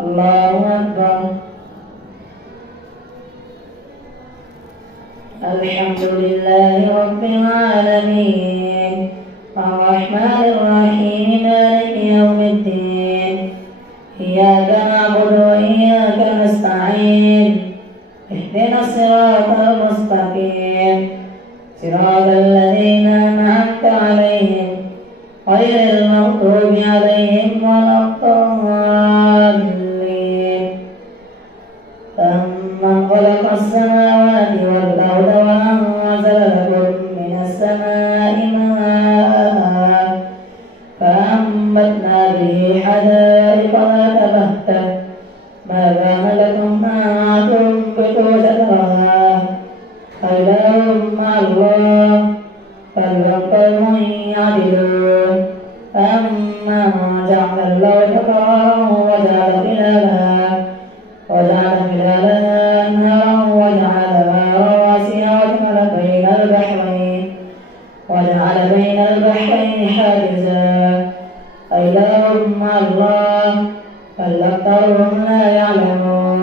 الله أكبر. الحمد لله رب العالمين الرحمن الرحيم مالك يوم الدين إياك نعبد وإياك نستعين اهدنا الصراط المستقيم صراط الذين أنعمت عليهم غير المغضوب عليهم ولا الضالين. أمن خلق السماوات والأرض وأنزل لكم من السماء ماء فأنبتنا به حدائق ذات بهجة ما كان لكم أن تنبتوا شجرها أإله مع الله بل هم قوم يعدلون. أمن جعل الليل قرارا وجعل خلالها أنهارا وجعل رواسي وجعل بين البحرين حاجزا أإله مع الله بل أكثرهم لا يعلمون.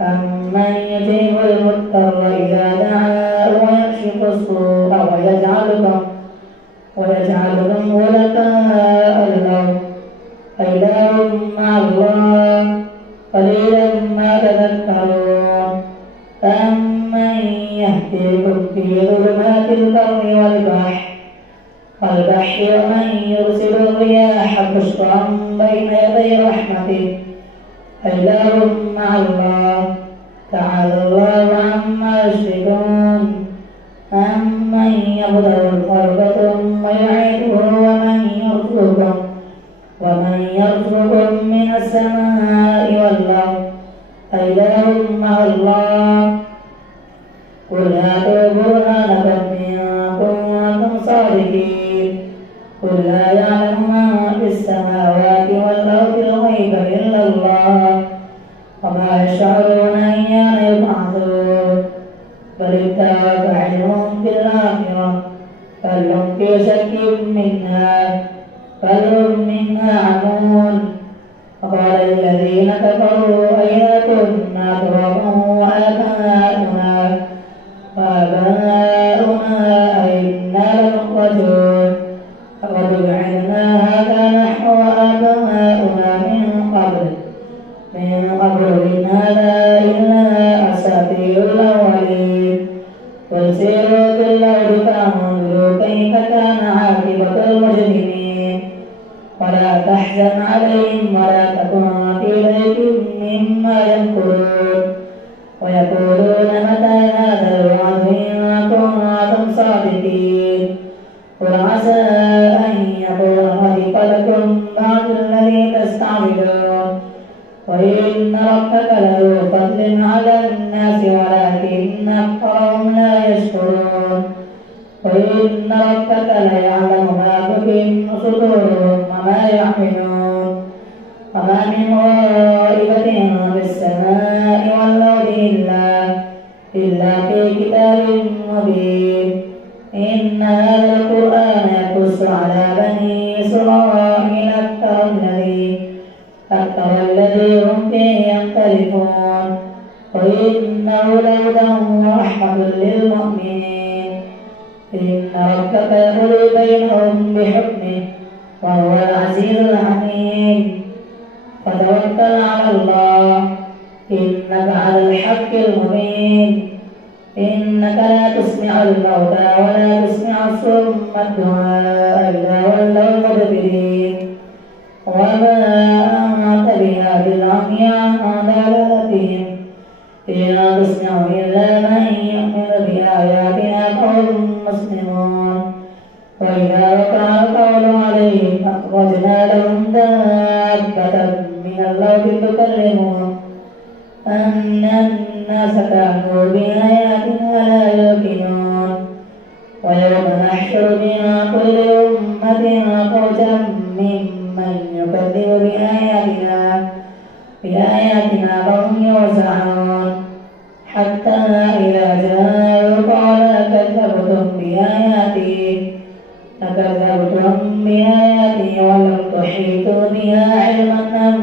أمن يجيب المضطر إذا دعاه ويكشف السوء ويجعلكم خلفاء الأرض أإله مع الله قليلا ما تذكرون. أمن يهديكم في ظلمات البر والبحر ومن يرسل الرياح بشرا بين يدي رحمته أإله مع الله تعالى الله عما يشركون. أمن يبدأ الخلق ثم يعيده ومن يرزقكم من السماء والأرض أإله مع الله قل هاتوا برهانكم إن كنتم صادقين. قل لا يعلم من في السماوات والأرض الغيب إلا الله وما يشعرون أيان يبعثون بل اتبع علمهم في الآخرة بل هم في شك منها عمون. وقال الذين كفروا أئذا كنا ترابا وآباؤنا أئنا لمخرجون لقد وعدنا هذا نحن وآباؤنا من قبل إن هذا إلا أساطير الأولين. قل سيروا في الأرض فانظروا كيف كان عاقبة المجرمين ولا تحزن عليهم ولا تكن في ضيق مما يمكرون ويقولون متى هذا الوعد إن كنتم صادقين. قل عسى أن يكون ردف لكم بعض الذي تستعجلون وإن ربك لذو فضل على الناس ولكن أكثرهم لا يشكرون. وإن ربك ليعلم ما تكن صدورهم وما يحملون. وما من غائبة في السماء والأرض إلا في كتاب مبين. إن هذا القرآن يقص على بني إسرائيل أكثر الذي هم فيه يختلفون وإنه لهدى ورحمة للمؤمنين. إن ربك يقضي بينهم بحكمه وهو العزيز الحكيم. فتوكل على الله إنك على الحق المبين. إنك لا تسمع الموتى ولا تسمع الصم الدعاء إذا ولوا مدبرين. وما أنت بهاد العمي عن ضلالتهم إن تسمع إلا من يؤمن بآياتنا فهم مسلمون. وإذا وقع القول عليهم أخرجنا لهم دابة من الأرض تكلمهم أن الناس كانوا بآياتنا لا يوقنون. ويوم نحشر من كل أمة فوجا ممن يكذب بآياتنا فهم يوزعون حتى إذا جاءوا قال كذبتم بآياتي ولم تحيطوا بها علما أم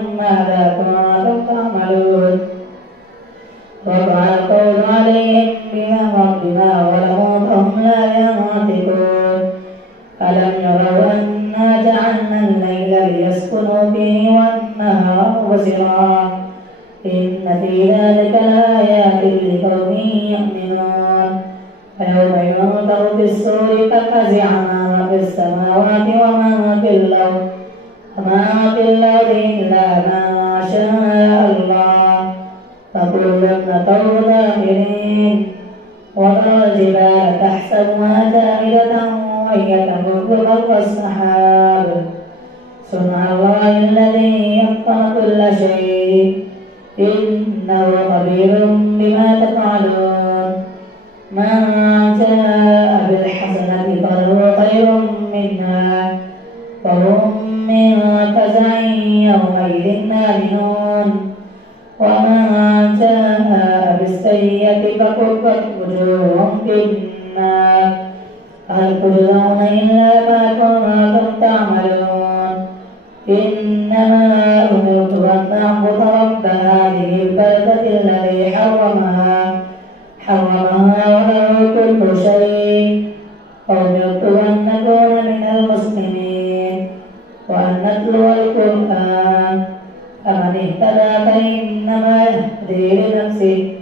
جعلنا الليل ليسكنوا فيه والنهار مبصرا إن في ذلك لآيات لقوم يؤمنون فيوم ينفخ في الصور ففزع ما في السماوات وما في الأرض إلا ما شاء الله فكلنا طول داخلين وترى الجبال تحسبها جامدة وهي تمر فوق السحاب صنع الله الذي يتقن كل شيء إنه خبير بما تفعلون من جاء بالحسنة فله خير منها وهم من فزع يومئذ آمنون ومن جاء بالسيئة فكبت وجوههم في النار هل تجزون إلا ما كنتم تعملون إنما أمرت أن أعبد رب هذه البلدة الذي حرمها وله كل شيء وأمرت أن نكون من المسلمين وأن نتلو القرآن فمن اهتدى فإنما يهتدي لنفسه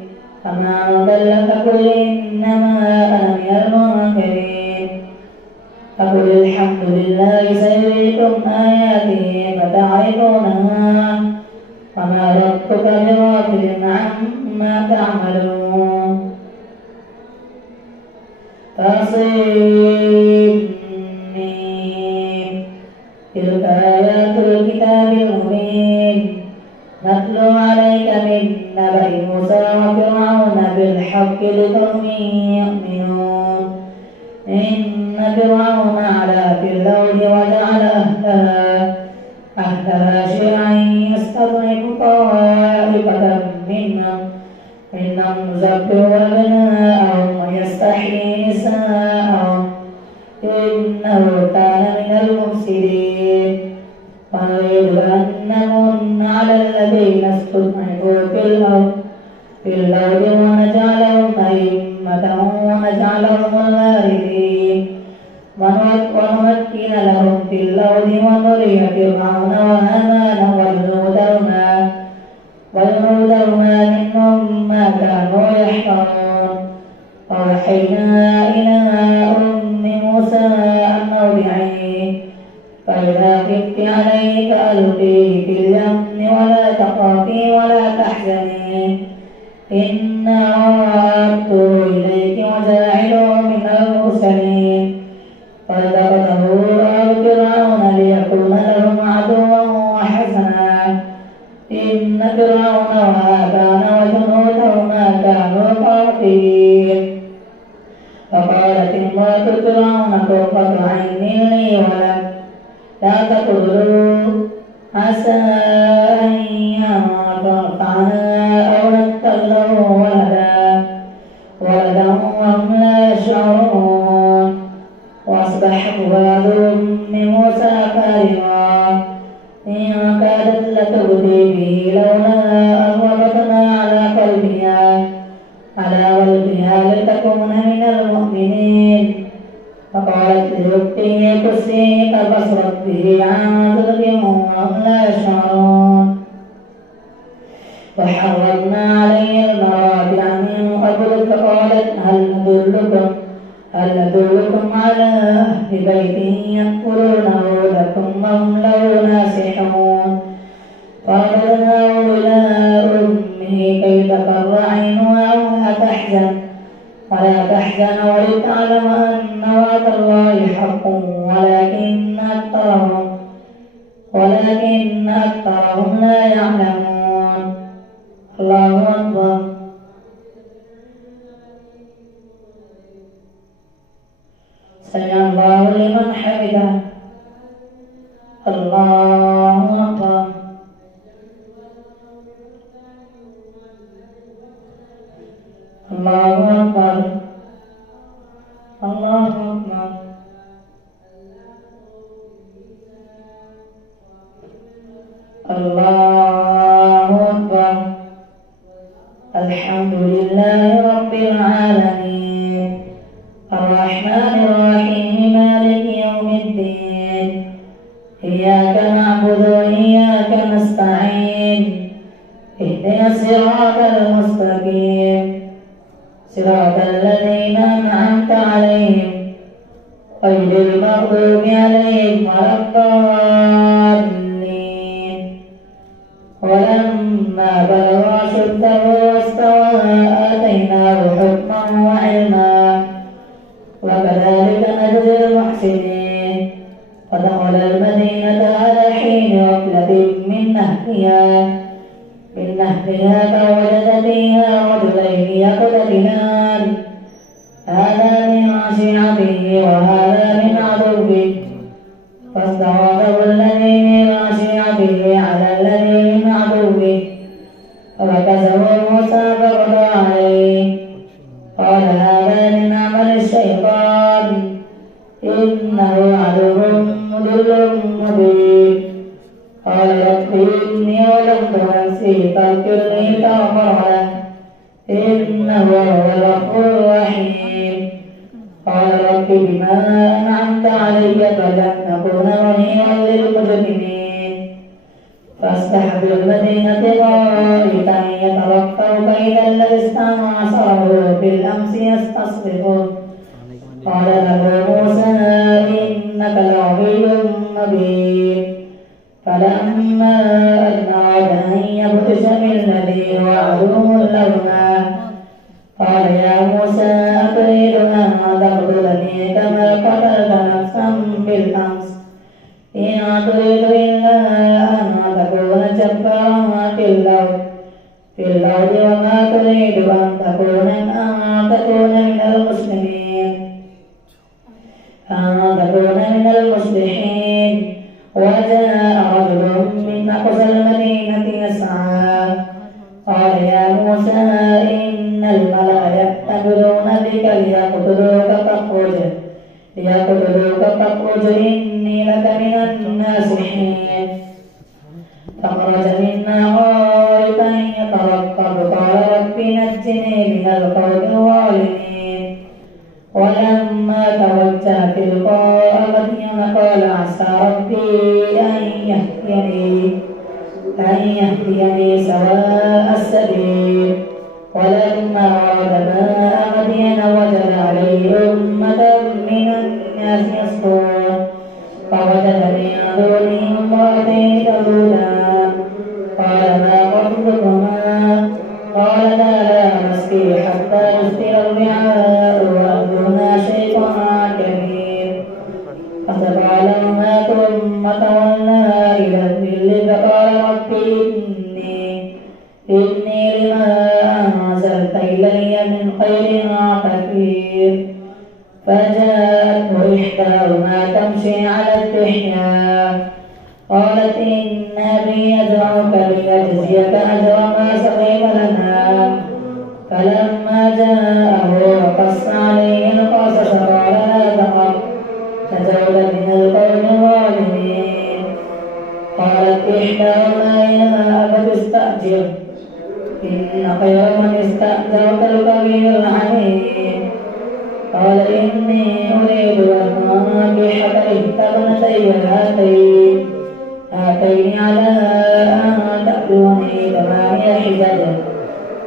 فمن ضل فقل إنما أنا من المنكرين فقل الحمد لله سيريكم آياته فتعرفونها وما ربك بغافل عما تعملون تصيب تلك آيات الكتاب المبين نتلو عليك من نبأ موسى وفرعون بالحق لقوم يؤمنون إن فرعون علا في الأرض وجعل أهلها شيعا يستضعف طائفة منهم يذبح أبناءهم ويستحيي نساءهم إنه كان من المفسدين ونريد أن نمن على الذين استضعفوا في الأرض ونجعلهم أئمة ونجعلهم الوارثين ونمكن لهم في الأرض ونري فرعون وهامان وجنودهما منهم ما كانوا يحذرون وأوحينا إلى أم موسى أن أرضعيه فإذا خفت عليه فألقيه في اليم ولا تخافي ولا تحزني إنا رادوه إليك وجاعلوه من المرسلين فالتقطه آل فرعون ليكون لهم عدوا وحزنا إن فرعون وهامان وجنودهما كانوا خاطئين فقالت امرأة فرعون قرة عين لي ولك لا تقتلوه عسى أن ينفعنا أو نتخذه ولدا وهم لا يشعرون وأصبح فؤاد أم موسى فارغا إن كادت لتبدي به لولا أن ربطنا على قلبها لتكون من المؤمنين فقالت لأخته كسي فبصرت به عن ظلم وهم لا يشعرون وحرمنا عليه المراضع من قبل فقالت هل ندلكم على أهل بيت يأكلونه لكم وهم له ناصحون فرددناه إلى أمه كي تقر عينها ولا تحزن ولتعلم أن وعد الله حق ولكن أكثرهم لا يعلمون الله أكبر سمع الله لمن حمده الله أكبر الله أكبر الله أكبر الله أكبر الحمد لله رب العالمين الرحمن الرحيم مالك يوم الدين إياك نعبد وإياك نستعين اهدنا الصراط المستقيم صراط الذين أنعمت عليهم غير المغضوب عليهم ولا الضالين. ولما بلغ أشده واستوى آتيناه حكما وعلما وكذلك نجزي المحسنين. فدخل المدينة على حين غفلة من أهلها فوجد فيها رجلين يقتتلان هذا من شيعته وهذا من عدوه فاستغاثه الذي من شيعته على الذي من عدوه فوكزه موسى فقضى عليه قال هذا من عمل الشيطان إنه عدو مضل مبين. قال رب إني ظلمت نفسي فاغفر لي فغفر له إنه هو الغفور الرحيم. قال رب بما أنعمت علي فلن أكون ظهيرا للمجرمين. فاصبح بالمدينة خائفا يترقب فإذا الذي استمع صاره بالأمس يستصرخه قال له موسى إنك لغوي مبين. فلما أن أراد أن يبطش بالذي هو عدو لهما قال يا موسى أتريد أن تقتلني كما قتلت نفسا بالأمس إن تريد إلا أن تكون جبارا في الأرض وما تريد أن تكون من المصلحين. وجاء رجل من أقصى المدينة يسعى قال يا موسى إن الملأ يأتمرون بك ليقتلوك فاخرج إني لك من الناصحين. فخرج منا خائفا يترقب قال رب نجني من القوم الظالمين. ولما توجه تلقاء مدين قال عسى ربي أن يهديني سواء السبيل. ولما ورد ماء مدين وجد عليه أمة من الناس يسقون فوجد من دونهم امرأتين تذودان قال ما خطبكما قالتا لا نسقي حتى يصدر الرعاء وأبونا شيخ كبير. فسقى لهما ثم تولى إلى الظل فقال رب إني لما أنزلت إلي من خير فقير. فجاءته إحداهما تمشي على استحياء قالت إن أبي يدعوك ليجزيك أجر ما سقيت لنا. فلما جاءه وقص عليه القصص قال لا تخف نجوت من القوم الظالمين. قالت إحداهما يا أبت استأجر إن خير من استأجرت القوي العليم. قال إني أريد أن أنكحك إحدى ابنتي هاتين على أن تأتوني 8 حجج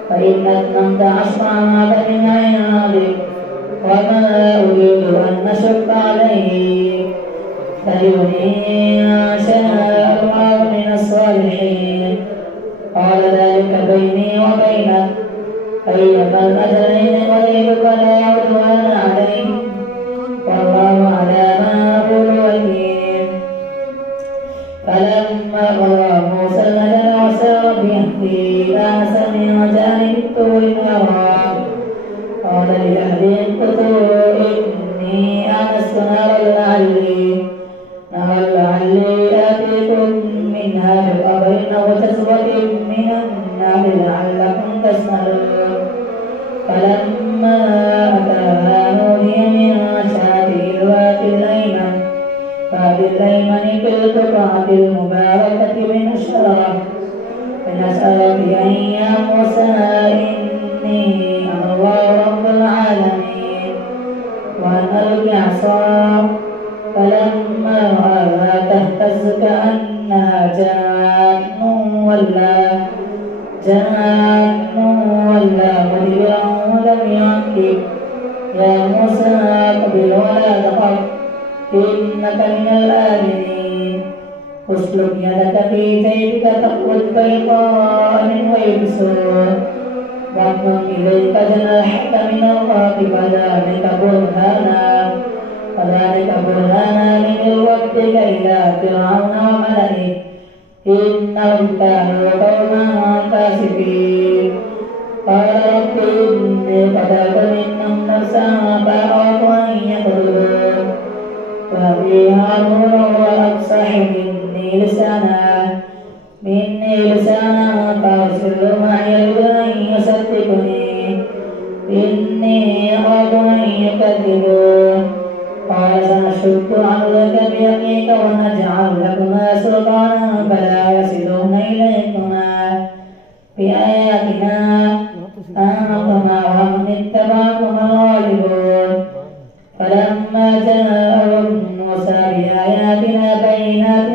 فإن أتممت 10 فمن عندك وما أريد أن أشق عليك تجدني إن شاء الله من الصالحين. قال ذلك بيني وبينك أيما الأجلين قريب فلا عدوان عليه والله على ما أقول وكيل. فلما قضى موسى الأجل وسار بأهله آنس من مجانب الطور نارا قال لأهله امكثوا إني آنست نارا لعلي آتيكم منها بخبر أو جزوة من النار لعلكم تسألون. فلما أتاها نودي من شاطئ الوادي الأيمن في البقعة المباركة من الشجرة فنسألك أن يا موسى إني أنا الله رب العالمين وأن ألقي عصاك فلما رآها تهتز اسلك يدك في جيبك تخرج بيضاء من غير سوء واضم إليك جناحك من الرهب فذلك برهانان من ربك إلى فرعون وملئه إنهم كانوا قوما فاسقين قال رب إني قتلت منهم نفسا فأخاف أن يقتلون وأبي هارون هو أفصح مني لسانا فأرسله معي أن يصدقني إني أخاف أن يكذبون قال سنشد عضدك بأخيك ونجعل لكما سلطانا فلا يصلون إليكما بآياتنا أنتما ومن اتبعكما الغالبون فلما جاءهم موسى بآياتنا بينات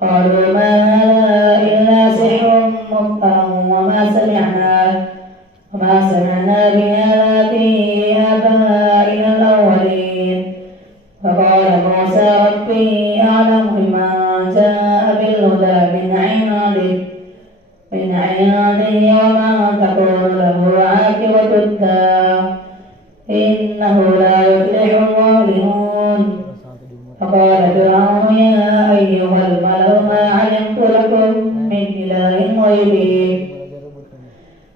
قالوا ما هذا إلا سحر مفتر وما سمعنا بهذا في آبائنا الأولين فقال موسى ربي أعلم بمن جاء بالهدى من عنده ومن تكون له عاقبة الدار إنه لا يفلح الظالمون فقال فرعون يا أيها الملأ ما علمت لكم من إله غيري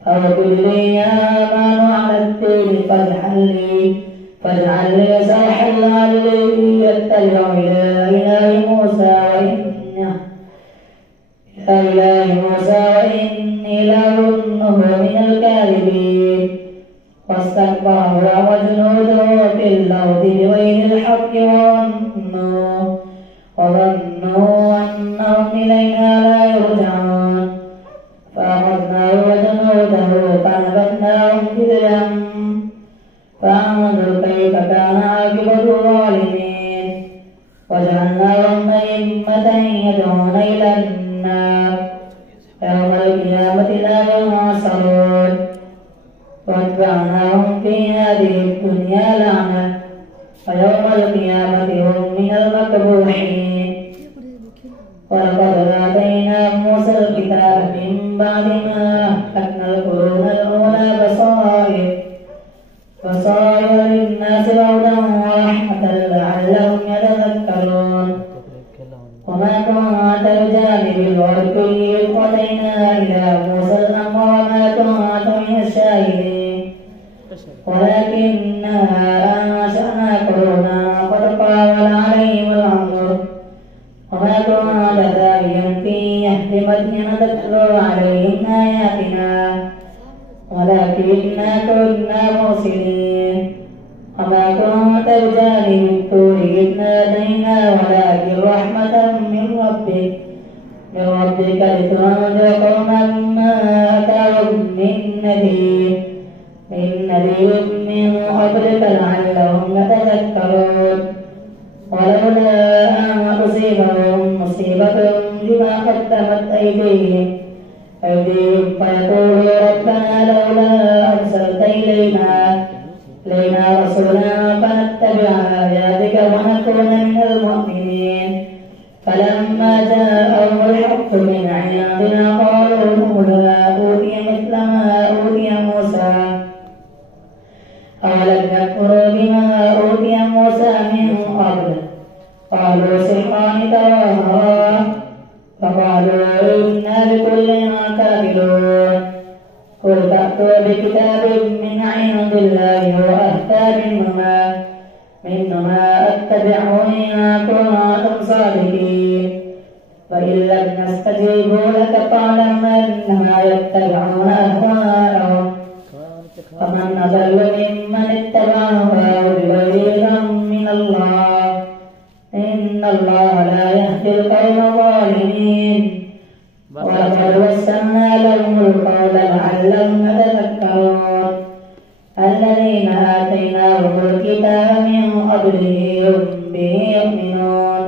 فاغفر لي يا هامان على الدين فاجعل لي صرحا لعلي أطلع إلى إله موسى وإني لأظنه من الكاذبين واستكبر هو وجنوده في الأرض بغير الحق وظنوا أنهم إلينا لا يرجعون فأخذناه وجنوده فنبذناهم في اليم فانظر كيف كان عاقبة الظالمين وجعلناهم أئمة يدعون إلى النار يوم القيامة لا ينصرون واتبعناهم في هذه الدنيا لعنة ويوم القيامة هم من المقبوحين ولقد آتينا موسى الكتاب من بعد ما أهلكنا القرون الأولى بصائر للناس وهدى ورحمة لعلهم يتذكرون وما كنت بجانب الغربي إذ قضينا إلى موسى الأمر وما كنت من الشاهدين ولكننا أنشأنا قرونا قد طال عليهم العمر وما كنت ثانيا في أهل مدين تتلو عليهم آياتنا ولكننا كنا مرسلين وما كنت بجانب الطور إذ نادينا ولكن رحمة من ربك لتنذر قوما ما أتاهم من نذير من قبلك لعلهم يتذكرون ولولا أن تصيبهم مصيبة بما قدمت أيديهم فيقولوا ربنا لولا أرسلت إلينا رسولا فنتبع آياتك ونكون من المؤمنين فلما جاءهم الحق من عندنا قالوا لولا أوتي مثل ما أوتي موسى أولم يكفروا بما أوتي موسى من قبل قالوا سحران تظاهرا فقالوا إنا بكل كافرون قل فأتوا بكتاب من عند الله وأهدى منهما أتبعه إن كنتم صادقين فإن لم يستجيبوا لك فاعلم أنما يتبعون أهواءهم ومن أضل ممن اتبع هواه بغير هدى من الله إن الله لا يهدي القوم الظالمين ولقد وسعنا لهم القول لعلهم يتذكرون الذين آتيناهم الكتاب من قبله هم به يؤمنون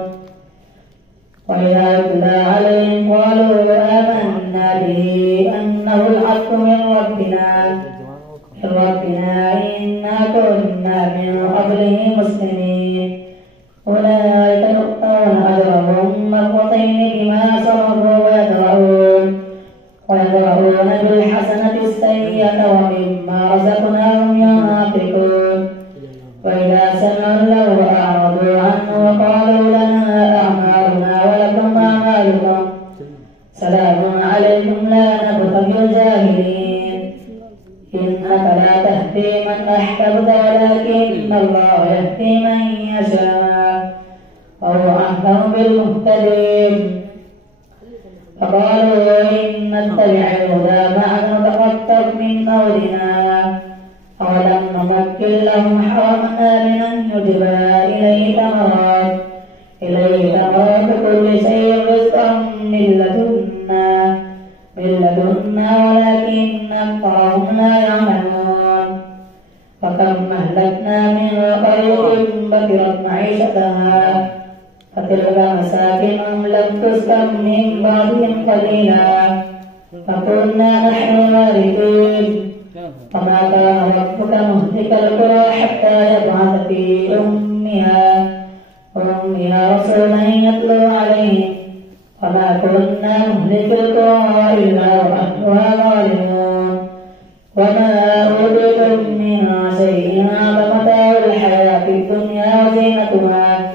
وإذا يتلى عليهم قالوا آمنا به أنه الحق من ربنا إنا كنا من قبله مسلمين أولئك يؤتون أجرهم الشياطين بما صرفوا ويدرؤون بالحسنة السيئة ومما رزقناهم ينفقون وإذا سمعوا اللغو أعرضوا عنه وقالوا لنا أعمالنا ولكم أعمالكم سلام عليكم لا نبتغي الجاهلين إنك لا تهدي من أحببت ولكن الله يهدي من يشاء وهو أعلم بالمهتدين فقالوا إن نتبع الهدى معك نتخطف من أرضنا أولم نمكن لهم حرمنا آمنا يجبى إليه ثمرات كل شيء رزقا من لدنا ولكن أكثرهم لا يعلمون فكم أهلكنا من قرية بطرت معيشتها فتلك مساكنهم لم تسكن من بعدهم قليلا فكنا نحن الوارثين وما كان ربك مهلك القرى حتى يبعث في أمها رسولا يتلو عليهم وما كنا مهلك القرى إلا وأهلها ظالمون وما أوتيتم من شيء فمتاع الحياة الدنيا وزينتها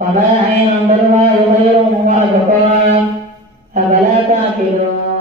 وما عند الله خير وأبقى أفلا تعقلون